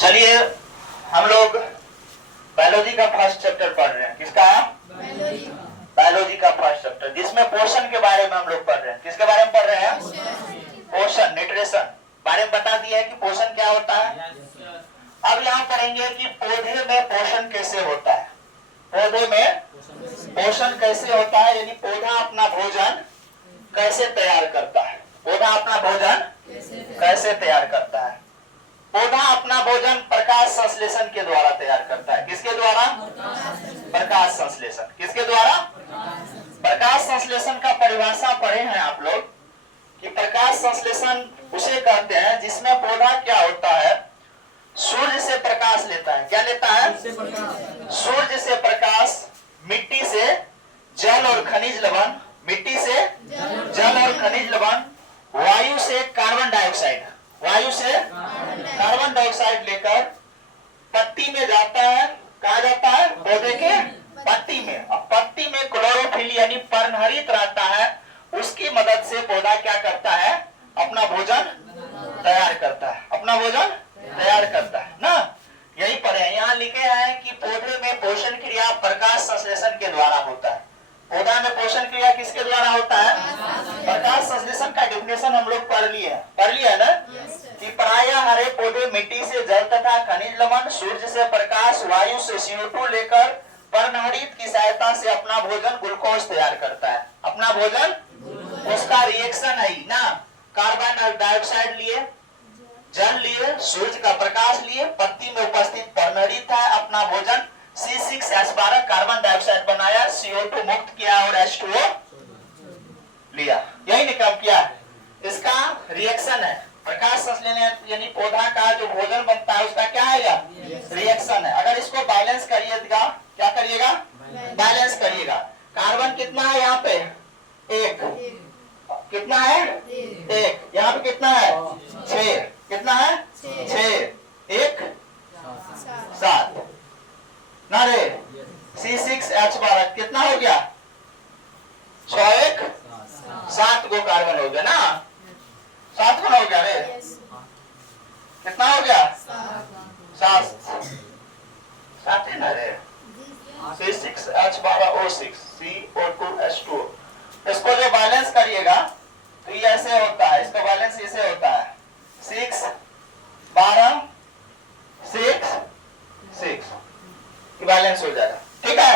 चलिए हम लोग बायोलॉजी का फर्स्ट चैप्टर पढ़ रहे हैं। किसका? बायोलॉजी का फर्स्ट चैप्टर, जिसमें पोषण के बारे में हम लोग पढ़ रहे हैं। किसके बारे में पढ़ रहे हैं? पोषण, न्यूट्रिशन बारे में बता दिया है कि पोषण क्या होता है। अब यहाँ पढ़ेंगे कि पौधे में पोषण कैसे होता है। पौधे में पोषण कैसे होता है, यानी पौधा अपना भोजन कैसे तैयार करता है। पौधा अपना भोजन कैसे तैयार करता है। पौधा अपना भोजन प्रकाश संश्लेषण के द्वारा तैयार करता है। किसके द्वारा? प्रकाश संश्लेषण। किसके द्वारा? प्रकाश संश्लेषण का परिभाषा पढ़े हैं आप लोग कि प्रकाश संश्लेषण उसे कहते हैं जिसमें पौधा क्या होता है, सूर्य से प्रकाश लेता है। क्या लेता है? सूर्य से प्रकाश, मिट्टी से जल और खनिज लवण, मिट्टी से जल और खनिज लवण, वायु से कार्बन डाइऑक्साइड, वायु से कार्बन डाइऑक्साइड लेकर पत्ती में जाता है। कहा जाता है? पौधे के पत्ती में। अब पत्ती में क्लोरोफिल यानी पर्णहरित रहता है, उसकी मदद से पौधा क्या करता है? अपना भोजन तैयार करता है। अपना भोजन तैयार करता है ना। यही पढ़े, यहाँ लिखे हैं कि पौधे में पोषण क्रिया प्रकाश संश्लेषण के द्वारा होता है। पौधा में पोषण क्रिया किसके द्वारा होता है? प्रकाश संश्लेषण का डेफिनेशन हम लोग पढ़ लिया ना कि प्रायः हरे पौधे मिट्टी से जल तथा खनिज लवण, सूर्य से प्रकाश, वायु से CO2 लेकर पर्णहरित की सहायता से अपना भोजन ग्लूकोज तैयार करता है। अपना भोजन, उसका रिएक्शन है ना। कार्बन डाइऑक्साइड लिए, जल लिए, सूर्य का प्रकाश लिए, पत्ती में उपस्थित पर्णहरित है, अपना भोजन C6H12 कार्बन डाइऑक्साइड बनाया, CO2 मुक्त किया और H2O लिया। यही निकल किया। इसका रिएक्शन है प्रकाश संश्लेषण, यानी पौधा का जो भोजन बनता है उसका क्या है? रिएक्शन है। अगर इसको बैलेंस करिएगा, क्या करिएगा? बैलेंस करिएगा। कार्बन कितना है यहाँ पे? 1। कितना है? 1। यहाँ पे कितना है? 6। कितना है? 6 1 7 ना रे। C6H12 कितना हो गया? 6 1 7 गो कार्बन हो गया ना। 7 गो हो गया रे। कितना हो गया? 7 है ना रे। C6H12O6 CO2H2O। इसको जो बैलेंस करिएगा तो ये ऐसे होता है। इसका बैलेंस ऐसे होता है 6 12 6 6 बैलेंस हो जाएगा। ठीक है,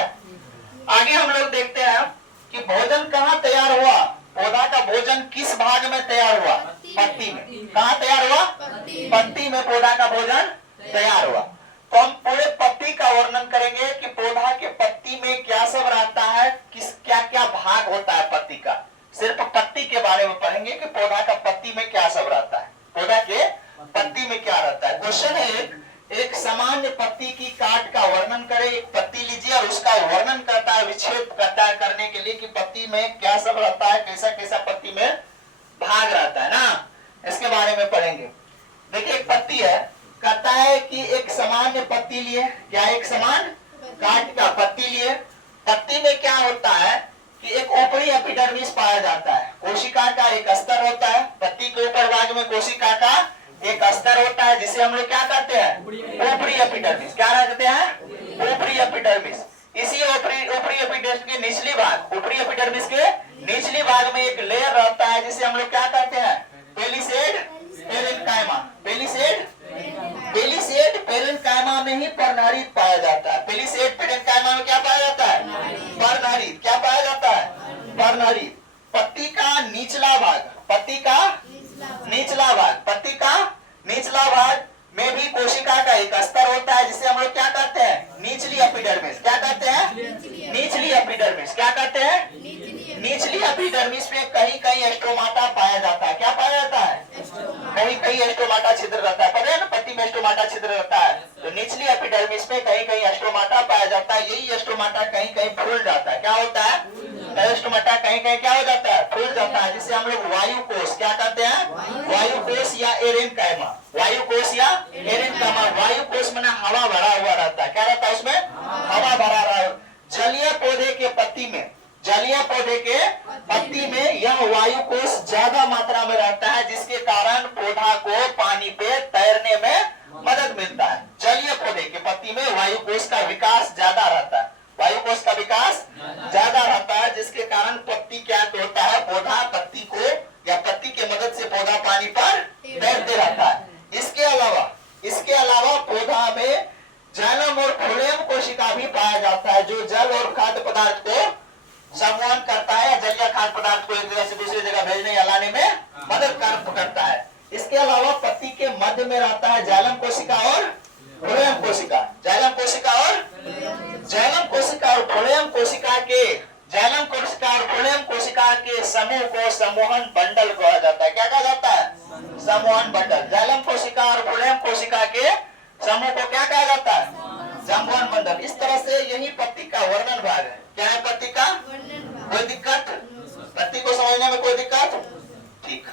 आगे हम लोग देखते हैं कि भोजन कहाँ तैयार हुआ। पौधा का भोजन किस भाग में तैयार हुआ? पत्ती में। कहाँ तैयार हुआ? पत्ती में पौधा का भोजन तैयार हुआ। तो हम पूरे पत्ती का वर्णन करेंगे कि पौधा के पत्ती में क्या सब रहता है, किस क्या क्या भाग होता है पत्ती का। सिर्फ पत्ती के बारे में पढ़ेंगे कि पौधा का पत्ती में क्या सब रहता है, पौधा के पत्ती में क्या रहता है। क्वेश्चन है, एक सामान्य पत्ती की काट का वर्णन करें। एक पत्ती लीजिए और उसका वर्णन करता है, विच्छेद करता है करने के लिए कि पत्ती में क्या सब रहता है, कैसा कैसा पत्ती में भाग रहता है ना। इसके बारे में पढ़ेंगे। देखिए एक पत्ती है, कहता है कि एक सामान्य पत्ती लिए, क्या एक समान काट का पत्ती लिए। पत्ती में क्या होता है कि एक ऊपरी एपिडर्मिस पाया जाता है। कोशिका का एक स्तर होता है। पत्ती के ऊपर भाग में कोशिका का एक स्तर होता है जिसे हम लोग क्या कहते हैं? ऊपरी एपिडर्मिस। क्या कहते हैं? ऊपरी एपिडर्मिस। इसी ऊपरी एपिडर्मिस के निचली भाग, ऊपरी एपिडर्मिस के निचली भाग में एक लेयर रहता है जिसे हम लोग क्या कहते हैं? Palisade parenchyma. पेलिसेड पेरेन्काइमा में ही पर्णहरित पाया जाता है। पेलिसेड पेरेन्काइमा में क्या पाया जाता है? पर्णहरित। क्या पाया जाता है? पर्णहरित। पत्ती का निचला भाग, पत्ती का निचला भाग, पत्ती का निचला भाग में भी कोशिका का एक स्तर होता है जिसे हम लोग क्या कहते हैं? निचली एपिडर्मिस। क्या कहते हैं? निचली एपिडर्मिस। क्या कहते हैं? निचली एपिडर्मिस में कहीं कहीं स्टोमाटा पाया जाता है। क्या पाया जाता है? कहीं कहीं स्टोमाटा छिद्र रहता है। पता है ना, पत्ती में स्टोमाटा छिद्र रहता है। तो निचली एपिडर्मिस में कहीं कहीं स्टोमाटा पाया जाता है। यही स्टोमाटा कहीं कहीं फूल जाता है। क्या होता है? स्टोमाटा कहीं कहीं क्या हो जाता है? फूल जाता है, जिसे हम लोग वायु कोष क्या कहते हैं? वायु कोष या एरेन्काइमा। वायु कोष या एरेन्काइमा। वायु कोष माने हवा भरा हुआ रहता है। क्या रहता है उसमें? हवा भरा रहा है। जलीय पौधे के पत्ती में, जलीय पौधे के पत्ती में यह वायु कोष ज्यादा मात्रा में रहता है, जिसके कारण पौधा को पानी पे तैरने में मदद मिलता है। जाइलम और फ्लोएम कोशिका भी पाया जाता है, जो जल और खाद्य पदार्थ को संवहन करता है, जल या खाद्य पदार्थ को एक जगह से दूसरी जगह भेजने या लाने में मदद करता है। इसके अलावा पत्ती के मध्य में रहता है जाइलम कोशिका और फ्लोएम कोशिका। जाइलम कोशिका और फ्लोएम कोशिका के समूह को संवहन बंडल कहा जाता है। क्या कहा जाता है? संवहन बंडल। जाइलम कोशिका और फ्लोएम कोशिका के समूह को क्या कहा जाता है? संवहन बंडल। इस तरह से यही पत्ती का वर्णन भाग है। क्या है पत्ती का? कोई दिक्कत? पत्ती को समझने में कोई दिक्कत? ठीक।